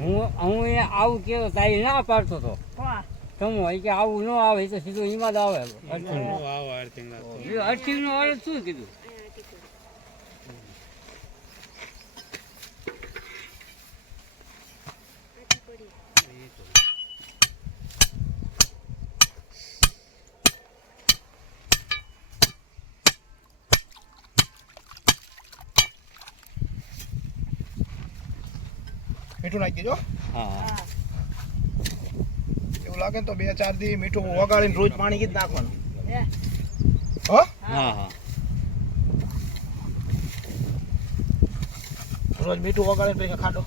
હું એ આવું કેવો તારી ના પાડતો હતો તમે કે આવું ન આવે તો સીધું ઈમાં જ આવે અર્થિંગ નો અર્થ શું કીધું મીઠું નાખી દેજો હા એવું લાગે ને તો 2-4 દી મીઠું વગાડીને રોજ પાણી કીધ નાખવાનું હા હા રોજ મીઠું વગાડીને પછી ખાડો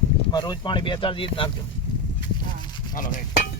રોજ પાણી 2-4 દી જ નાખજો હાલો રાઈટ